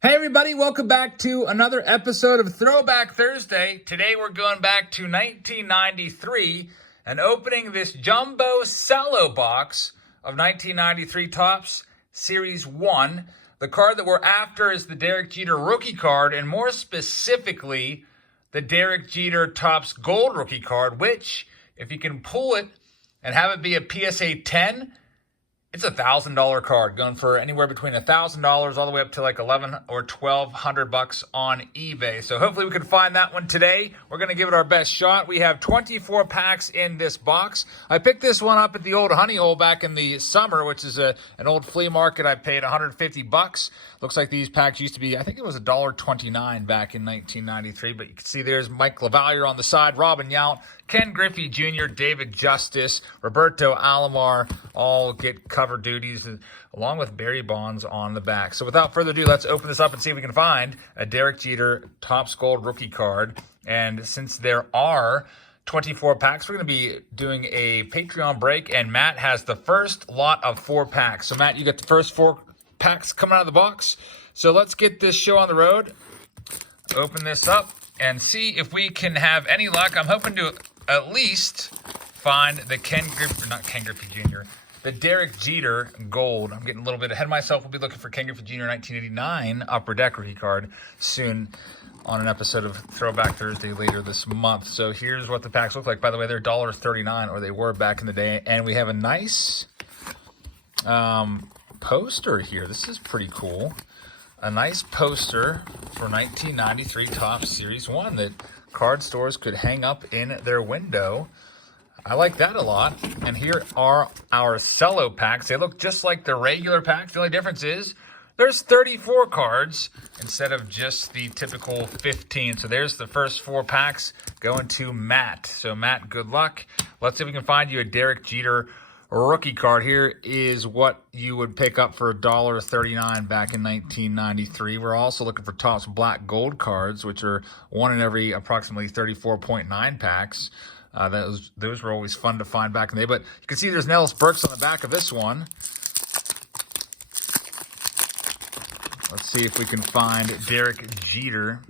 Hey everybody, welcome back to another episode of Throwback Thursday. Today we're going back to 1993 and opening this jumbo cello box of 1993 Topps Series 1. The card that we're after is the Derek Jeter rookie card, and more specifically, the Derek Jeter Topps Gold rookie card, which, if you can pull it and have it be a PSA 10, it's a $1,000 card, going for anywhere between $1,000 all the way up to like $1,100 or $1,200 on eBay. So hopefully we can find that one today. We're going to give it our best shot. We have 24 packs in this box. I picked this one up at the old Honey Hole back in the summer, which is an old flea market. I paid $150. Looks like these packs used to be, I think it was $1.29 back in 1993. But you can see there's Mike LaValliere on the side, Robin Yount, Ken Griffey Jr., David Justice, Roberto Alomar, all get cover duties, along with Barry Bonds on the back. So without further ado, let's open this up and see if we can find a Derek Jeter Topps Gold rookie card. And since there are 24 packs, we're going to be doing a Patreon break, and Matt has the first lot of 4 packs. So Matt, you got the first 4 packs coming out of the box. So let's get this show on the road, open this up, and see if we can have any luck. I'm hoping to at least find the the Derek Jeter Gold. I'm getting a little bit ahead of myself. We'll be looking for Ken Griffey Jr. 1989 Upper Deck rookie card soon on an episode of Throwback Thursday later this month. So here's what the packs look like. By the way, they're $1.39, or they were back in the day. And we have a nice poster here. This is pretty cool. A nice poster for 1993 Topps Series 1 that card stores could hang up in their window. I like that a lot. And here are our cello packs. They look just like the regular packs. The only difference is there's 34 cards instead of just the typical 15. So there's the first 4 packs going to Matt. So Matt, good luck. Let's see if we can find you a Derek Jeter rookie card. Here is what you would pick up for $1.39 back in 1993. We're also looking for Topps Black Gold cards, which are one in every approximately 34.9 packs. Those were always fun to find back in the day. But you can see there's Nellis Burks on the back of this one. Let's see if we can find Derek Jeter.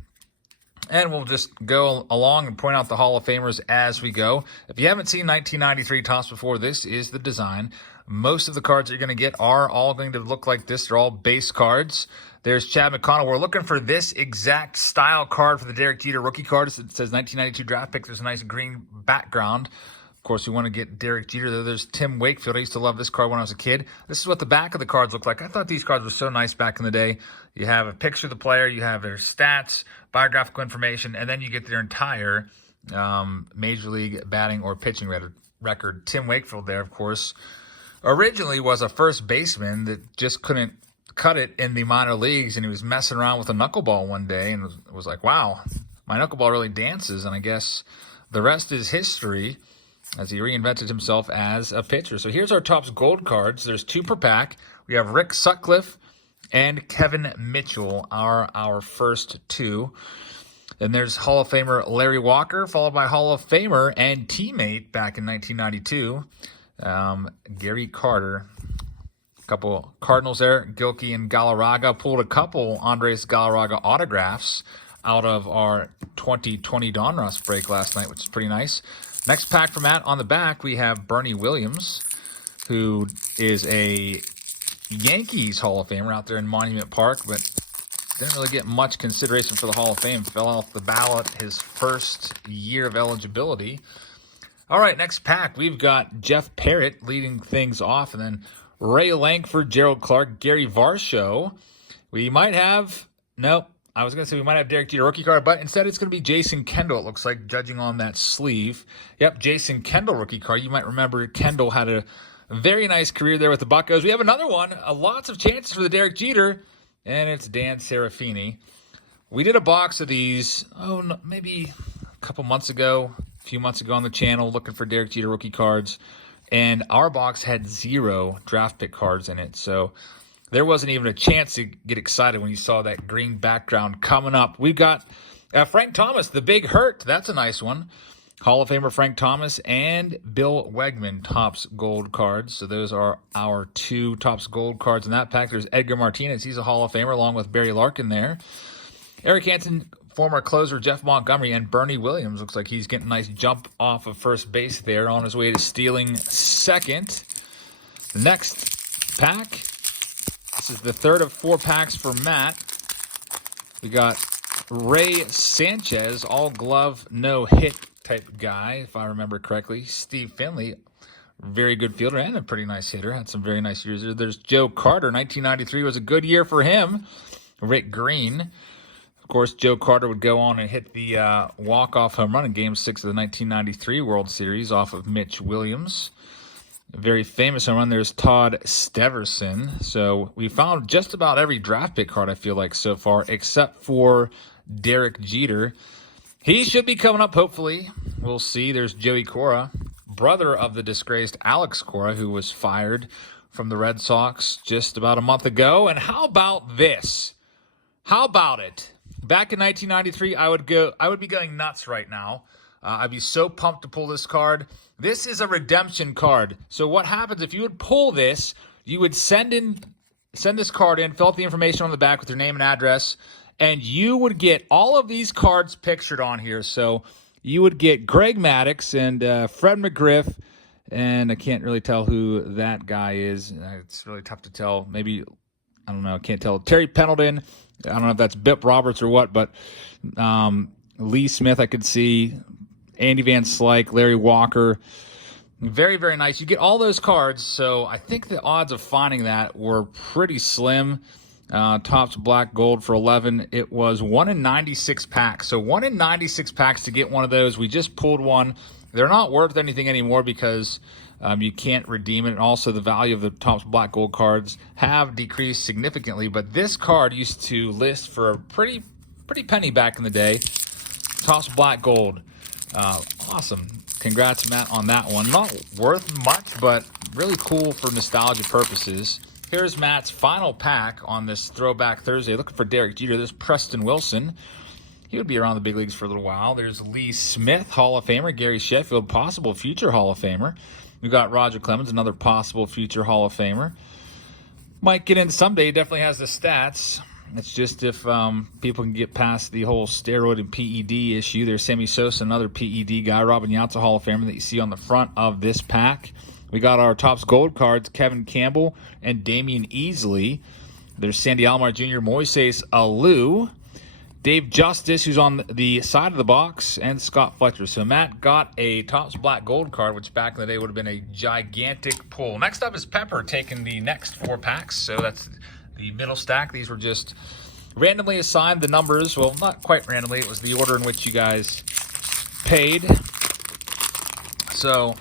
And we'll just go along and point out the Hall of Famers as we go. If you haven't seen 1993 Topps before, this is the design. Most of the cards you're going to get are all going to look like this. They're all base cards. There's Chad McConnell. We're looking for this exact style card for the Derek Jeter rookie card. It says 1992 draft pick. There's a nice green background. Of course, we want to get Derek Jeter. There's Tim Wakefield. I used to love this card when I was a kid. This is what the back of the cards look like. I thought these cards were so nice back in the day. You have a picture of the player. You have their stats, biographical information, and then you get their entire Major League batting or pitching record. Tim Wakefield there, of course, originally was a first baseman that just couldn't cut it in the minor leagues, and he was messing around with a knuckleball one day and was like, wow, my knuckleball really dances. And I guess the rest is history, as he reinvented himself as a pitcher. So here's our Topps Gold cards. There's 2 per pack. We have Rick Sutcliffe and Kevin Mitchell are our first 2. Then there's Hall of Famer Larry Walker, followed by Hall of Famer and teammate back in 1992, Gary Carter. A couple Cardinals there, Gilkey and Galarraga. Pulled a couple Andres Galarraga autographs out of our 2020 Donruss break last night, which is pretty nice. Next pack from Matt, on the back, we have Bernie Williams, who is a Yankees Hall of Famer out there in Monument Park, but didn't really get much consideration for the Hall of Fame. Fell off the ballot his first year of eligibility. All right, next pack, we've got Jeff Parrott leading things off, and then Ray Lankford, Gerald Clark, Gary Varsho. We might have, nope. I was going to say we might have Derek Jeter rookie card, but instead it's going to be Jason Kendall, it looks like, judging on that sleeve. Yep, Jason Kendall rookie card. You might remember Kendall had a very nice career there with the Buccos. We have another one, lots of chances for the Derek Jeter, and it's Dan Serafini. We did a box of these, maybe a couple months ago, a few months ago on the channel, looking for Derek Jeter rookie cards, and our box had 0 draft pick cards in it, so there wasn't even a chance to get excited when you saw that green background coming up. We've got Frank Thomas, the Big Hurt. That's a nice one. Hall of Famer Frank Thomas, and Bill Wegman Topps Gold cards. So those are our 2 Topps Gold cards in that pack. There's Edgar Martinez. He's a Hall of Famer, along with Barry Larkin there. Eric Hansen, former closer Jeff Montgomery, and Bernie Williams. Looks like he's getting a nice jump off of first base there on his way to stealing second. The next pack, this is the third of 4 packs for Matt. We got Ray Sanchez, all glove, no hit type guy, if I remember correctly. Steve Finley, very good fielder and a pretty nice hitter. Had some very nice years there. There's Joe Carter. 1993 was a good year for him. Rick Green. Of course, Joe Carter would go on and hit the walk-off home run in Game 6 of the 1993 World Series off of Mitch Williams. A very famous home run. There's Todd Steverson. So we found just about every draft pick card, I feel like, so far, except for Derek Jeter. He should be coming up, hopefully. We'll see. There's Joey Cora, brother of the disgraced Alex Cora, who was fired from the Red Sox just about a month ago. And how about this? How about it? Back in 1993, I would be going nuts right now. I'd be so pumped to pull this card. This is a redemption card. So what happens if you would pull this, you would send this card in, fill out the information on the back with your name and address, and you would get all of these cards pictured on here. So you would get Greg Maddux and Fred McGriff, and I can't really tell who that guy is. It's really tough to tell. Maybe, I don't know, I can't tell. Terry Pendleton. I don't know if that's Bip Roberts or what, but Lee Smith I could see. Andy Van Slyke, Larry Walker. Very, very nice. You get all those cards, so I think the odds of finding that were pretty slim. Topps Black Gold for 11. It was 1 in 96 packs. So 1 in 96 packs to get one of those. We just pulled one. They're not worth anything anymore because you can't redeem it. And also the value of the Topps Black Gold cards have decreased significantly. But this card used to list for a pretty penny back in the day. Topps Black Gold. Awesome. Congrats, Matt, on that one. Not worth much, but really cool for nostalgia purposes. Here's Matt's final pack on this Throwback Thursday. Looking for Derek Jeter. There's Preston Wilson. He would be around the big leagues for a little while. There's Lee Smith, Hall of Famer. Gary Sheffield, possible future Hall of Famer. We've got Roger Clemens, another possible future Hall of Famer. Might get in someday. He definitely has the stats. It's just if people can get past the whole steroid and PED issue. There's Sammy Sosa, another PED guy. Robin Yount's Hall of Famer that you see on the front of this pack. We got our Topps Gold cards, Kevin Campbell and Damian Easley. There's Sandy Alomar Jr., Moises Alou, Dave Justice, who's on the side of the box, and Scott Fletcher. So Matt got a Topps Black Gold card, which back in the day would have been a gigantic pull. Next up is Pepper taking the next 4 packs. So that's the middle stack. These were just randomly assigned the numbers. Well, not quite randomly. It was the order in which you guys paid. So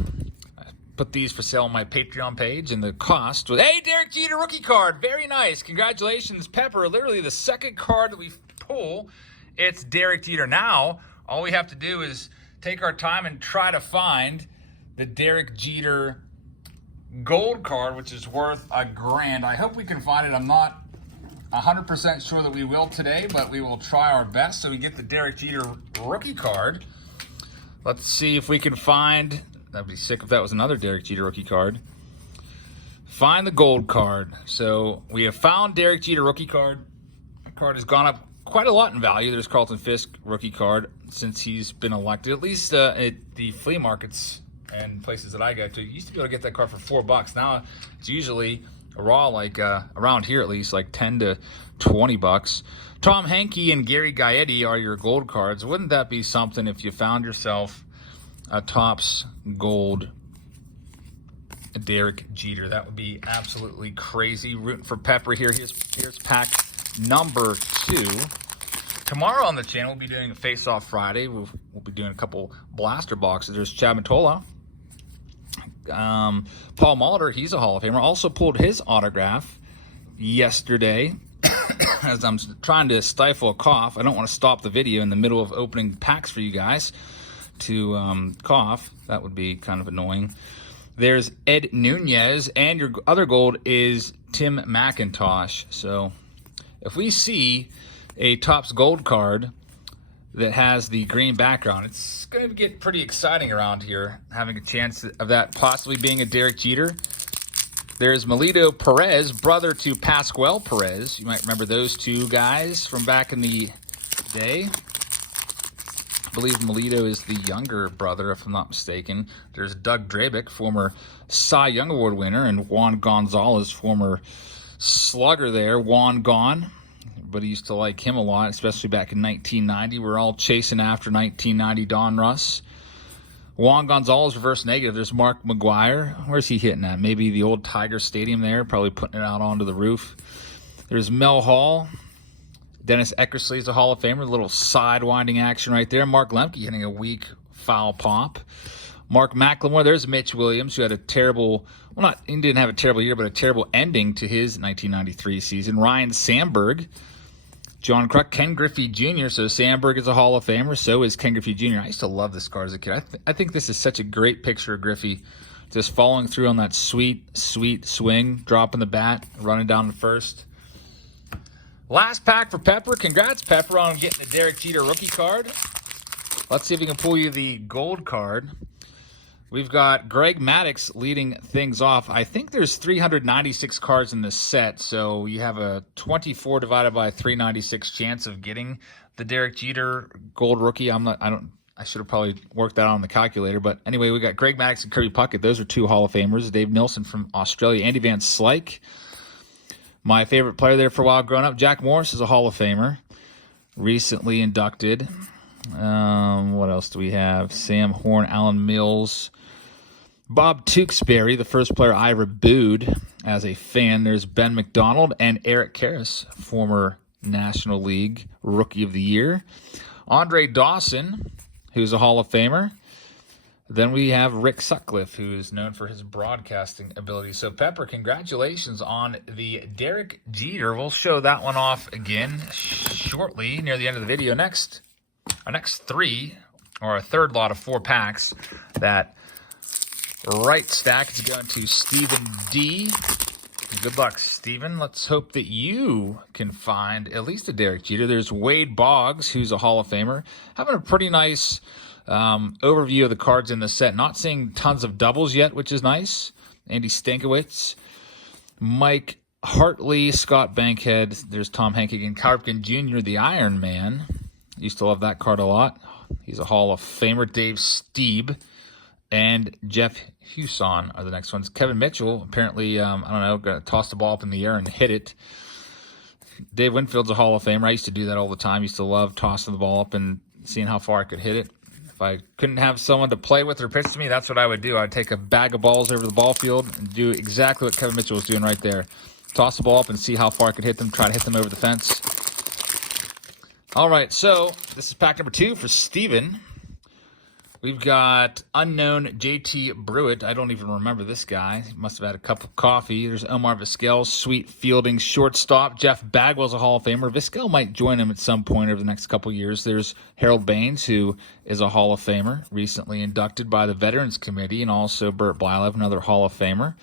I put these for sale on my Patreon page, and the cost was, hey, Derek Jeter rookie card. Very nice. Congratulations, Pepper. Literally the second card that we pull, it's Derek Jeter. Now, all we have to do is take our time and try to find the Derek Jeter gold card, which is worth $1,000. I hope we can find it. I'm not 100% sure that we will today, but we will try our best. So we get the Derek Jeter rookie card. Let's see if we can find, that'd be sick if that was another Derek Jeter rookie card. Find the gold card. So we have found Derek Jeter rookie card. The card has gone up quite a lot in value. There's Carlton Fisk rookie card since he's been elected, at least at the flea markets and places that I go to. You used to be able to get that card for $4. Now it's usually raw, like around here at least, like $10 to $20. Tom Henke and Gary Gaetti are your gold cards. Wouldn't that be something if you found yourself a Topps Gold Derek Jeter? That would be absolutely crazy. Rooting for Pepper here. Here's pack number 2. Tomorrow on the channel, we'll be doing a Face-Off Friday. We'll be doing a couple blaster boxes. There's Chad Mottola. Paul Molitor, he's a Hall of Famer. Also pulled his autograph yesterday. As I'm trying to stifle a cough. I don't want to stop the video in the middle of opening packs for you guys to cough. That would be kind of annoying. There's Ed Nunez, and your other gold is Tim McIntosh. So if we see a Topps Gold card that has the green background. It's going to get pretty exciting around here, having a chance of that possibly being a Derek Jeter. There's Melito Perez, brother to Pascual Perez. You might remember those two guys from back in the day. I believe Melito is the younger brother, if I'm not mistaken. There's Doug Drabick, former Cy Young Award winner, and Juan Gonzalez, former slugger there. Juan gone, but he used to like him a lot, especially back in 1990. We're all chasing after 1990 Donruss. Juan Gonzalez, reverse negative. There's Mark McGuire. Where's he hitting at? Maybe the old Tiger Stadium there, probably putting it out onto the roof. There's Mel Hall. Dennis Eckersley is a Hall of Famer. A little side-winding action right there. Mark Lemke hitting a weak foul pop. Mark McLemore. There's Mitch Williams, who had a terrible, he didn't have a terrible year, but a terrible ending to his 1993 season. Ryan Sandberg. John Kruk, Ken Griffey Jr. So Sandberg is a Hall of Famer. So is Ken Griffey Jr. I used to love this card as a kid. I think this is such a great picture of Griffey, just following through on that sweet, sweet swing, dropping the bat, running down the first. Last pack for Pepper. Congrats, Pepper, on getting the Derek Jeter rookie card. Let's see if we can pull you the gold card. We've got Greg Maddux leading things off. I think there's 396 cards in this set, so you have a 24 divided by 396 chance of getting the Derek Jeter gold rookie. I should have probably worked that on the calculator, but anyway, we got Greg Maddux and Kirby Puckett. Those are two Hall of Famers. Dave Nilsson from Australia. Andy Van Slyke, my favorite player there for a while growing up. Jack Morris is a Hall of Famer, recently inducted. What else do we have? Sam Horn, Alan Mills, Bob Tewksbury, the first player I ever booed as a fan. There's Ben McDonald and Eric Karras, former National League Rookie of the Year. Andre Dawson, who's a Hall of Famer. Then we have Rick Sutcliffe, who is known for his broadcasting ability. So, Pepper, congratulations on the Derek Jeter. We'll show that one off again shortly near the end of the video. Next, our next three, or a third lot of 4 packs, that right stack is going to Stephen D. Good luck, Stephen. Let's hope that you can find at least a Derek Jeter. There's Wade Boggs, who's a Hall of Famer, having a pretty nice overview of the cards in the set. Not seeing tons of doubles yet, which is nice. Andy Stankiewicz, Mike Hartley, Scott Bankhead. There's Tom Hankin, Cal Ripken Jr., the Iron Man. Used to love that card a lot. He's a Hall of Famer. Dave Stieb and Jeff Hewson are the next ones. Kevin Mitchell, apparently, I don't know, got to toss the ball up in the air and hit it. Dave Winfield's a Hall of Famer. I used to do that all the time. Used to love tossing the ball up and seeing how far I could hit it. If I couldn't have someone to play with or pitch to me, that's what I would do. I'd take a bag of balls over the ball field and do exactly what Kevin Mitchell was doing right there. Toss the ball up and see how far I could hit them, try to hit them over the fence. All right, so this is pack number 2 for Steven. We've got unknown JT Brewitt. I don't even remember this guy. He must have had a cup of coffee. There's Omar Vizquel, sweet fielding shortstop. Jeff Bagwell's a Hall of Famer. Vizquel might join him at some point over the next couple years. There's Harold Baines, who is a Hall of Famer, recently inducted by the Veterans Committee, and also Burt Blylev, another Hall of Famer.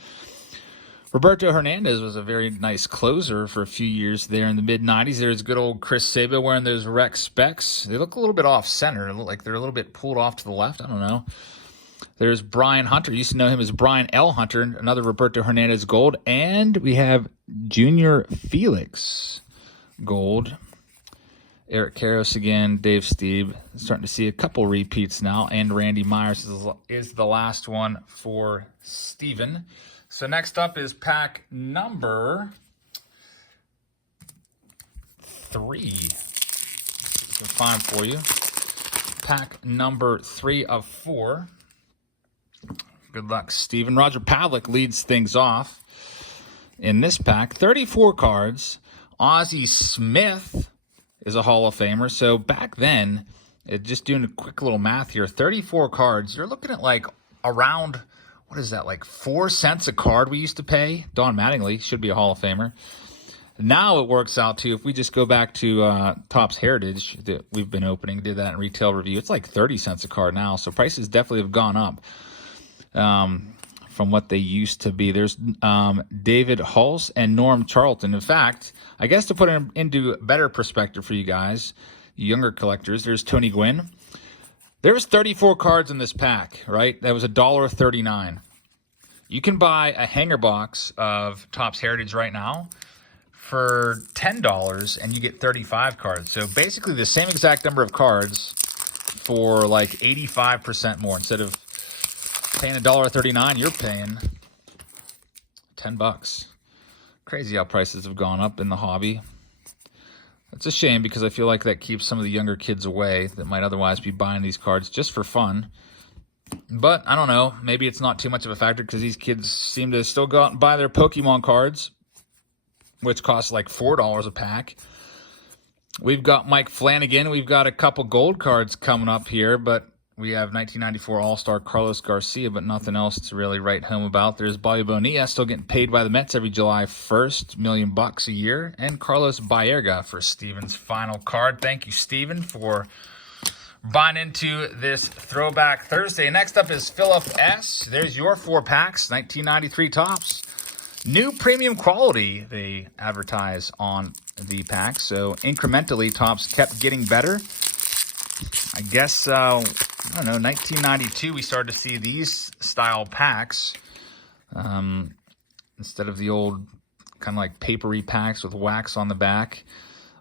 Roberto Hernandez was a very nice closer for a few years there in the mid-'90s. There's good old Chris Sabo wearing those rec specs. They look a little bit off-center. They look like they're a little bit pulled off to the left. I don't know. There's Brian Hunter. You used to know him as Brian L. Hunter, another Roberto Hernandez gold. And we have Junior Felix gold. Eric Karras again, Dave Stieb. Starting to see a couple repeats now. And Randy Myers is the last one for Steven. So next up is pack number 3. You can find for you. Pack number 3 of 4. Good luck, Steven. Roger Pavlik leads things off in this pack. 34 cards. Ozzie Smith is a Hall of Famer. So back then, just doing a quick little math here, 34 cards. You're looking at like around, what is that, like 4 cents a card we used to pay? Don Mattingly should be a Hall of Famer. Now it works out to, if we just go back to Topps Heritage that we've been opening, did that in retail review, it's like 30 cents a card now. So prices definitely have gone up from what they used to be. There's David Hulse and Norm Charlton. In fact, I guess to put it into better perspective for you guys, younger collectors. There's Tony Gwynn. There's 34 cards in this pack, right? That was $1.39. You can buy a hanger box of Topps Heritage right now for $10, and you get 35 cards. So basically the same exact number of cards for like 85% more. Instead of paying $1.39, you're paying $10. Crazy how prices have gone up in the hobby. It's a shame because I feel like that keeps some of the younger kids away that might otherwise be buying these cards just for fun. But I don't know. Maybe it's not too much of a factor because these kids seem to still go out and buy their Pokemon cards, which cost like $4 a pack. We've got Mike Flanagan. We've got a couple gold cards coming up here, but we have 1994 All-Star Carlos Garcia, but nothing else to really write home about. There's Bobby Bonilla still getting paid by the Mets every July 1st, $1 million a year. And Carlos Baerga for Steven's final card. Thank you, Steven, for buying into this Throwback Thursday. Next up is Philip S. There's your 4 packs, 1993 Topps. New premium quality they advertise on the pack. So incrementally, Topps kept getting better. I guess, I don't know, 1992 we started to see these style packs instead of the old kind of like papery packs with wax on the back.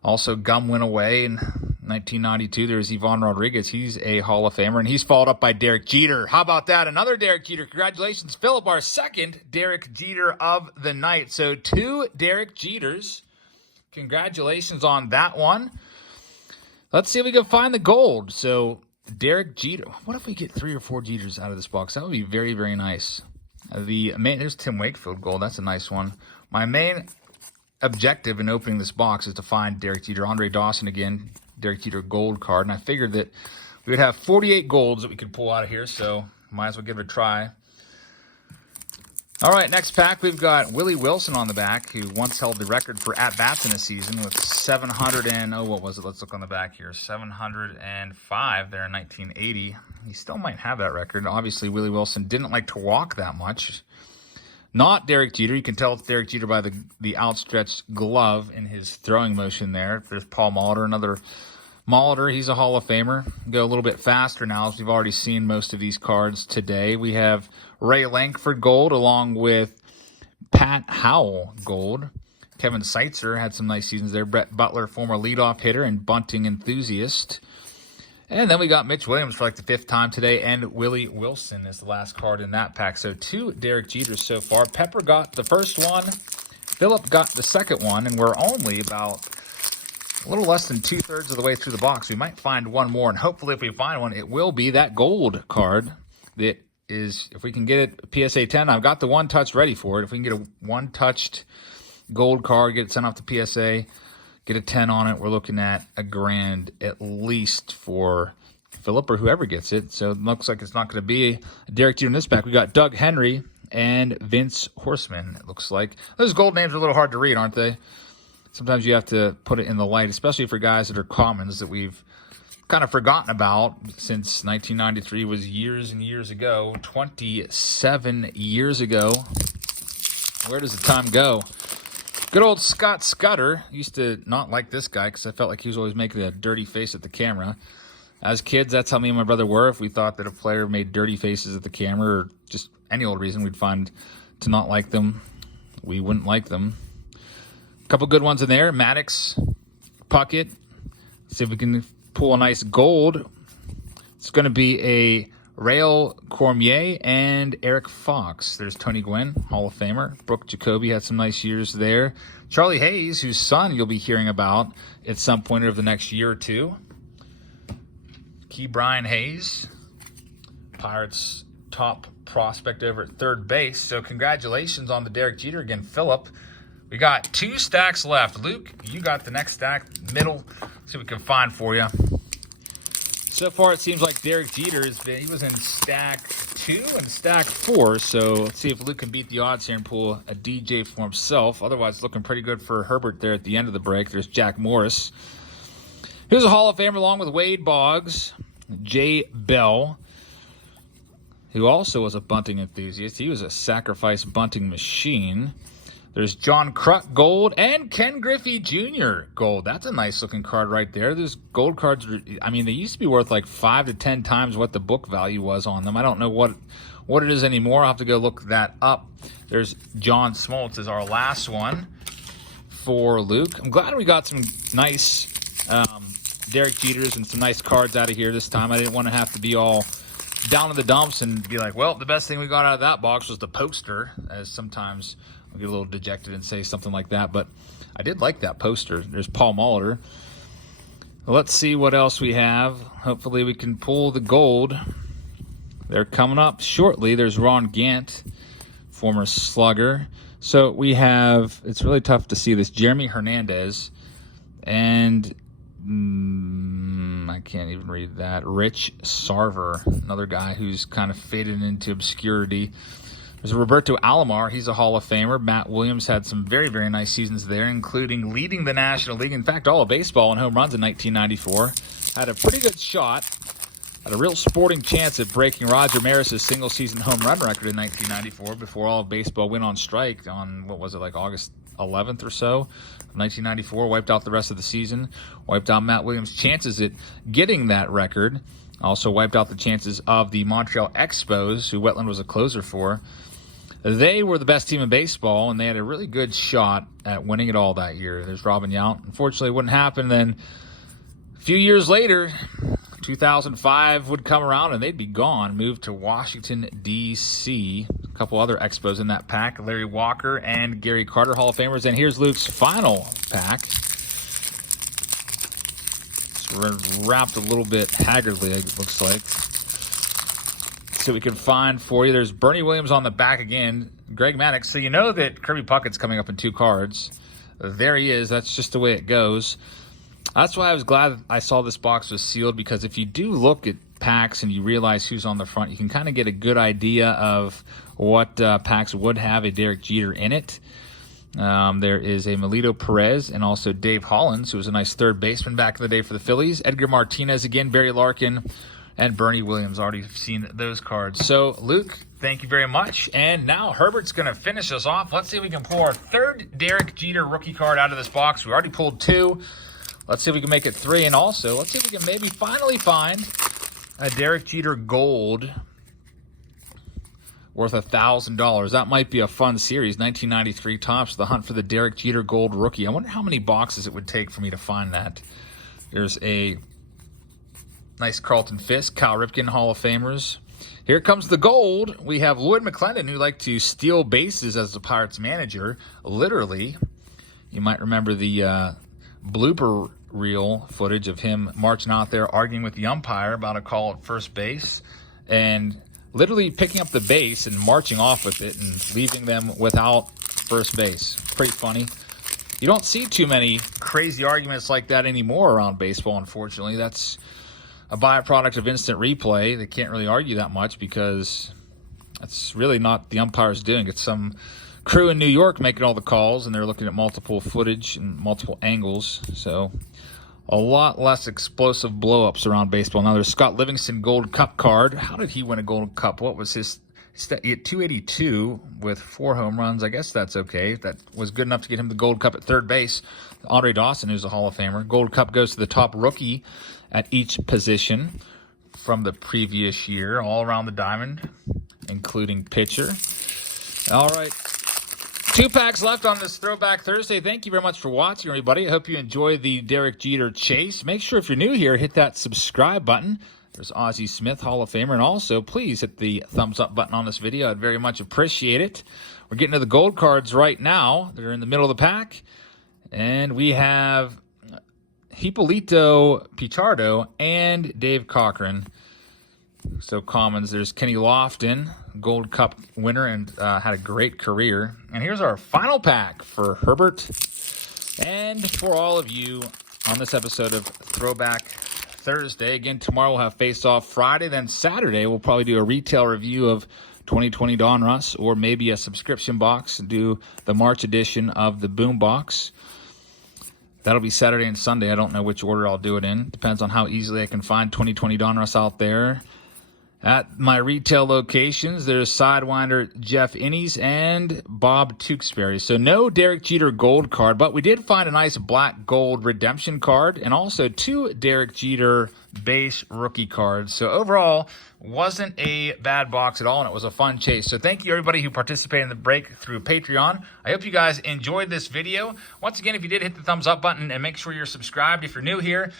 Also, gum went away in 1992. There's Ivan Rodriguez. He's a Hall of Famer, and he's followed up by Derek Jeter. How about that? Another Derek Jeter. Congratulations, Philip, our second Derek Jeter of the night. So 2 Derek Jeters. Congratulations on that one. Let's see if we can find the gold. So, Derek Jeter. What if we get 3 or 4 Jeters out of this box? That would be very, very nice. There's Tim Wakefield gold. That's a nice one. My main objective in opening this box is to find Derek Jeter. Andre Dawson again, Derek Jeter gold card. And I figured that we would have 48 golds that we could pull out of here, so might as well give it a try. All right, next pack, we've got Willie Wilson on the back, who once held the record for at-bats in a season with 700 and, what was it? Let's look on the back here. 705 there in 1980. He still might have that record. Obviously, Willie Wilson didn't like to walk that much. Not Derek Jeter. You can tell it's Derek Jeter by the outstretched glove in his throwing motion there. There's Paul Molitor, another Molitor. He's a Hall of Famer. Go a little bit faster now, as we've already seen most of these cards today. We have Ray Lankford gold along with Pat Howell gold. Kevin Seitzer had some nice seasons there. Brett Butler, former leadoff hitter and bunting enthusiast. And then we got Mitch Williams for like the 5th time today, and Willie Wilson is the last card in that pack. So 2 Derek Jeters so far. Pepper got the first one. Philip got the second one, and we're only about a little less than 2/3 of the way through the box. We might find one more, and hopefully if we find one, it will be that gold card that is, if we can get it PSA 10. I've got the one-touch ready for it. If we can get a one-touched gold card, get it sent off to PSA, get a 10 on it, we're looking at $1,000 at least for Philip or whoever gets it. So it looks like it's not going to be a Derek Jeter in this pack. We got Doug Henry and Vince Horseman, it looks like. Those gold names are a little hard to read, aren't they? Sometimes you have to put it in the light, especially for guys that are commons that we've kind of forgotten about since 1993 was years and years ago. 27 years ago. Where does the time go? Good old Scott Scudder. Used to not like this guy because I felt like he was always making a dirty face at the camera. As kids, that's how me and my brother were. If we thought that a player made dirty faces at the camera or just any old reason we'd find to not like them, we wouldn't like them. A couple good ones in there. Maddox, Puckett. See if we can pull a nice gold. It's going to be a Rail Cormier and Eric Fox. There's Tony Gwynn, Hall of Famer. Brooke Jacoby had some nice years there. Charlie Hayes, whose son you'll be hearing about at some point over the next year or two. Key Brian Hayes, Pirates' top prospect over at third base. So congratulations on the Derek Jeter again, Philip. We got 2 stacks left. Luke, you got the next stack, middle. See what we can find for you. So far, it seems like Derek Jeter he was in stack 2 and stack 4. So let's see if Luke can beat the odds here and pull a DJ for himself. Otherwise, it's looking pretty good for Herbert there at the end of the break. There's Jack Morris. Here's a Hall of Famer along with Wade Boggs, Jay Bell, who also was a bunting enthusiast. He was a sacrifice bunting machine. There's John Kruk gold and Ken Griffey Jr. gold. That's a nice looking card right there. Those gold cards, I mean, they used to be worth like 5 to 10 times what the book value was on them. I don't know what it is anymore. I'll have to go look that up. There's John Smoltz is our last one for Luke. I'm glad we got some nice Derek Jeters and some nice cards out of here this time. I didn't want to have to be all down in the dumps and be like, well, the best thing we got out of that box was the poster, as sometimes I'll get a little dejected and say something like that. But I did like that poster. There's Paul Molitor. Let's see what else we have. Hopefully we can pull the gold. They're coming up shortly. There's Ron Gant, former Slugger. So we have, it's really tough to see this, Jeremy Hernandez and I can't even read that, Rich Sarver, another guy who's kind of faded into obscurity. There's Roberto Alomar. He's a Hall of Famer. Matt Williams had some very, very nice seasons there, including leading the National League. In fact, all of baseball in home runs in 1994. Had a pretty good shot. Had a real sporting chance at breaking Roger Maris's single-season home run record in 1994 before all of baseball went on strike on, what was it, like August 11th or so of 1994. Wiped out the rest of the season. Wiped out Matt Williams' chances at getting that record. Also wiped out the chances of the Montreal Expos, who Wetland was a closer for. They were the best team in baseball, and they had a really good shot at winning it all that year. There's Robin Yount. Unfortunately, it wouldn't happen. Then a few years later, 2005 would come around, and they'd be gone, moved to Washington, D.C. A couple other Expos in that pack, Larry Walker and Gary Carter, Hall of Famers. And here's Luke's final pack. It's wrapped a little bit haggardly, it looks like. So we can find for you. There's Bernie Williams on the back again. Greg Maddux. So you know that Kirby Puckett's coming up in 2 cards. There he is. That's just the way it goes. That's why I was glad I saw this box was sealed, because if you do look at packs and you realize who's on the front, you can kind of get a good idea of what packs would have a Derek Jeter in it. There is a Melito Perez and also Dave Hollins, who was a nice third baseman back in the day for the Phillies. Edgar Martinez again, Barry Larkin, and Bernie Williams. Already seen those cards. So, Luke, thank you very much. And now Herbert's going to finish us off. Let's see if we can pull our third Derek Jeter rookie card out of this box. We already pulled 2. Let's see if we can make it 3. And also, let's see if we can maybe finally find a Derek Jeter gold worth $1,000. That might be a fun series. 1993 Topps, the hunt for the Derek Jeter gold rookie. I wonder how many boxes it would take for me to find that. There's a nice Carlton Fisk, Cal Ripken, Hall of Famers. Here comes the gold. We have Lloyd McClendon, who liked to steal bases as the Pirates manager. Literally, you might remember the blooper reel footage of him marching out there arguing with the umpire about a call at first base and literally picking up the base and marching off with it and leaving them without first base. Pretty funny. You don't see too many crazy arguments like that anymore around baseball, unfortunately. That's a byproduct of instant replay. They can't really argue that much because that's really not the umpires doing. It's some crew in New York making all the calls, and they're looking at multiple footage and multiple angles. So a lot less explosive blow-ups around baseball. Now there's Scott Livingston Gold Cup card. How did he win a Gold Cup? What was his? He had 282 with 4 home runs. I guess that's okay. That was good enough to get him the Gold Cup at third base. Andre Dawson, who's a Hall of Famer. Gold Cup goes to the top rookie at each position from the previous year, all around the diamond, including pitcher. All right. 2 packs left on this Throwback Thursday. Thank you very much for watching, everybody. I hope you enjoy the Derek Jeter chase. Make sure if you're new here, hit that subscribe button. There's Ozzie Smith, Hall of Famer. And also, please hit the thumbs up button on this video. I'd very much appreciate it. We're getting to the gold cards right now. They're in the middle of the pack. And we have Hippolito Pichardo and Dave Cochran. So commons, there's Kenny Lofton, Gold Cup winner, and had a great career. And here's our final pack for Herbert and for all of you on this episode of Throwback Thursday. Again, tomorrow we'll have Face Off Friday. Then Saturday we'll probably do a retail review of 2020 Donruss, or maybe a subscription box and do the March edition of the Boom Box. That'll be Saturday and Sunday. I don't know which order I'll do it in. Depends on how easily I can find 2020 Donruss out there. At my retail locations, there's Sidewinder Jeff Innies and Bob Tewksbury. So no Derek Jeter gold card, but we did find a nice black gold redemption card and also 2 Derek Jeter base rookie cards. So overall, wasn't a bad box at all, and it was a fun chase. So thank you, everybody who participated in the break through Patreon. I hope you guys enjoyed this video. Once again, if you did, hit the thumbs up button and make sure you're subscribed if you're new here.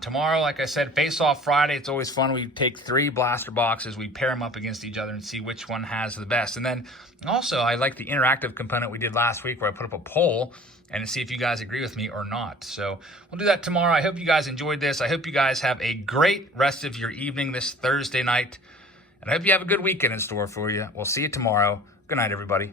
Tomorrow, like I said, Face Off Friday. It's always fun. We take 3 blaster boxes, we pair them up against each other and see which one has the best. And then also, I like the interactive component we did last week where I put up a poll and to see if you guys agree with me or not. So we'll do that tomorrow. I hope you guys enjoyed this. I hope you guys have a great rest of your evening this Thursday night. And I hope you have a good weekend in store for you. We'll see you tomorrow. Good night, everybody.